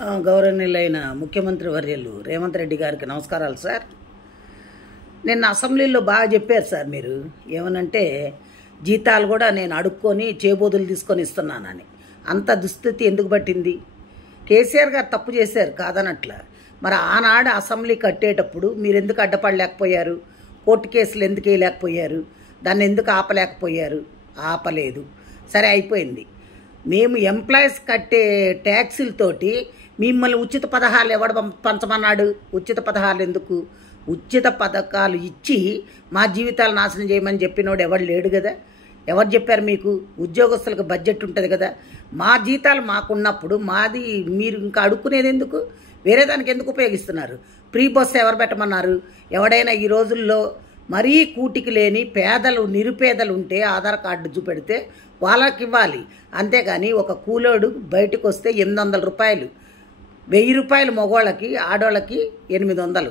గౌరవనీయులైన ముఖ్యమంత్రి వర్యులు రేవంత్ రెడ్డి గారికి నమస్కారాలు సార్. నిన్న అసెంబ్లీలో బాగా చెప్పారు సార్. మీరు ఏమనంటే జీతాలు కూడా నేను అడుక్కొని చేబోదులు తీసుకొని ఇస్తున్నానని. అంత దుస్థితి ఎందుకు పట్టింది? కేసీఆర్ గారు తప్పు చేశారు కాదనట్ల. మరి ఆనాడు అసెంబ్లీ కట్టేటప్పుడు మీరు ఎందుకు అడ్డపడలేకపోయారు? కోర్టు కేసులు ఎందుకు వేయలేకపోయారు? దాన్ని ఎందుకు ఆపలేకపోయారు? ఆపలేదు. సరే, అయిపోయింది. మేము ఎంప్లాయీస్ కట్టే ట్యాక్సులతోటి మిమ్మల్ని ఉచిత పథకాలు ఎవడు పంచమన్నాడు? ఉచిత పథకాలు ఎందుకు? ఉచిత పథకాలు ఇచ్చి మా జీవితాలు నాశనం చేయమని చెప్పినోడు ఎవడు లేడు కదా. ఎవరు చెప్పారు మీకు? ఉద్యోగస్తులకు బడ్జెట్ ఉంటుంది కదా. మా జీతాలు మాకున్నప్పుడు మాది మీరు ఇంకా అడుక్కునేది ఎందుకు? వేరే దానికి ఎందుకు ఉపయోగిస్తున్నారు? ఫ్రీ బస్సు ఎవరు పెట్టమన్నారు? ఎవడైనా ఈ రోజుల్లో మరీ కూటికి లేని పేదలు నిరుపేదలు ఉంటే ఆధార్ కార్డు చూపెడితే వాళ్ళకి ఇవ్వాలి. అంతేగాని ఒక కూలోడు బయటకు వస్తే 800 రూపాయలు, 1000 రూపాయలు మగవాళ్ళకి, ఆడవాళ్ళకి 800.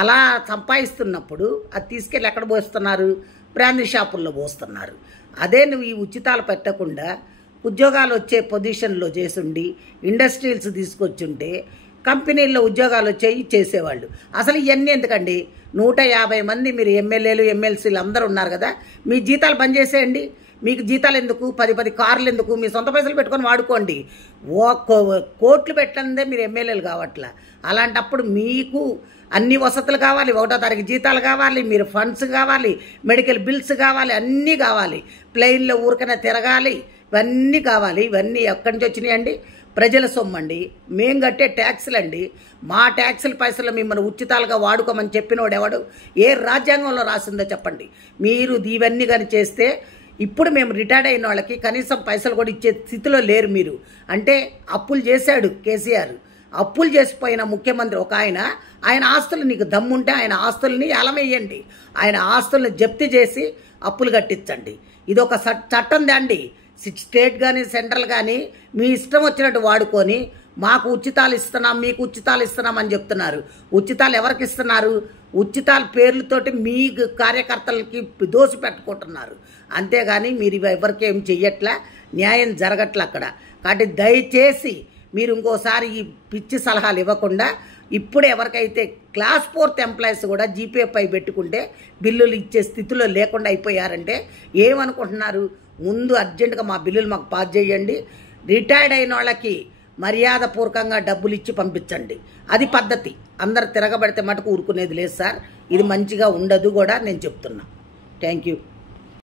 అలా సంపాదిస్తున్నప్పుడు అది తీసుకెళ్ళి ఎక్కడ పోస్తున్నారు? బ్రాందీ షాపుల్లో పోస్తున్నారు. అదే నువ్వు ఈ ఉచితాలు పెట్టకుండా ఉద్యోగాలు వచ్చే పొజిషన్లో చేసుండి ఇండస్ట్రీస్ తీసుకొచ్చుంటే కంపెనీల్లో ఉద్యోగాలు వచ్చేవి చేసేవాళ్ళు. అసలు ఇవన్నీ ఎందుకండి? 150 మంది మీరు ఎమ్మెల్యేలు ఎమ్మెల్సీలు అందరూ ఉన్నారు కదా, మీ జీతాలు బంద్ చేసేయండి. మీకు జీతాలు ఎందుకు? 10 కార్లు ఎందుకు? మీ సొంత పైసలు పెట్టుకొని వాడుకోండి. కోట్లు పెట్టందే మీరు ఎమ్మెల్యేలు కావట్లా. అలాంటప్పుడు మీకు అన్ని వసతులు కావాలి, 1వ తారీఖు జీతాలు కావాలి, మీరు ఫండ్స్ కావాలి, మెడికల్ బిల్స్ కావాలి, అన్నీ కావాలి. ప్లెయిన్లో ఊరికనే తిరగాలి, ఇవన్నీ కావాలి. ఇవన్నీ ఎక్కడి నుంచి వచ్చినాయండి? ప్రజల సొమ్మండి, మేం కట్టే ట్యాక్సులు అండి. మా ట్యాక్సుల పైసలు మిమ్మల్ని ఉచితాలుగా వాడుకోమని చెప్పినోడు ఎవడు? ఏ రాజ్యాంగంలో రాసిందో చెప్పండి. మీరు ఇవన్నీ కానీ చేస్తే ఇప్పుడు మేము రిటైర్డ్ అయిన వాళ్ళకి కనీసం పైసలు కూడా ఇచ్చే స్థితిలో లేరు మీరు. అంటే అప్పులు చేశాడు కేసీఆర్. అప్పులు చేసిపోయిన ముఖ్యమంత్రి ఒక ఆయన ఆస్తులు, నీకు దమ్ముంటే ఆయన ఆస్తుల్ని ఎలమేయండి. ఆయన ఆస్తుల్ని జప్తు చేసి అప్పులు కట్టించండి. ఇది ఒక చట్టం దాండి. స్టేట్ కానీ సెంట్రల్ కానీ మీ ఇష్టం వచ్చినట్టు వాడుకొని మాకు ఉచితాలు ఇస్తున్నాం, మీకు ఉచితాలు ఇస్తున్నాం అని చెప్తున్నారు. ఉచితాలు ఎవరికి ఇస్తున్నారు? ఉచితాల పేర్లతోటి మీ కార్యకర్తలకి దోసి పెట్టుకుంటున్నారు. అంతేగాని మీరు ఎవరికి ఏం చెయ్యట్లా, న్యాయం జరగట్లే అక్కడ. కాబట్టి దయచేసి మీరు ఇంకోసారి ఈ పిచ్చి సలహాలు ఇవ్వకుండా ఇప్పుడు ఎవరికైతే క్లాస్ 4th ఎంప్లాయీస్ కూడా జీపీఎఫ్ఐ పెట్టుకుంటే బిల్లులు ఇచ్చే స్థితిలో లేకుండా అయిపోయారంటే ఏమనుకుంటున్నారు? ముందు అర్జెంటుగా మా బిల్లులు మాకు పాస్ చేయండి. రిటైర్డ్ అయిన వాళ్ళకి మర్యాదపూర్వకంగా డబ్బులు ఇచ్చి పంపించండి. అది పద్ధతి. అందరు తిరగబడితే మటుకు ఊరుకునేది లేదు సార్. ఇది మంచిగా ఉండదు కూడా నేను చెప్తున్నా. Thank you.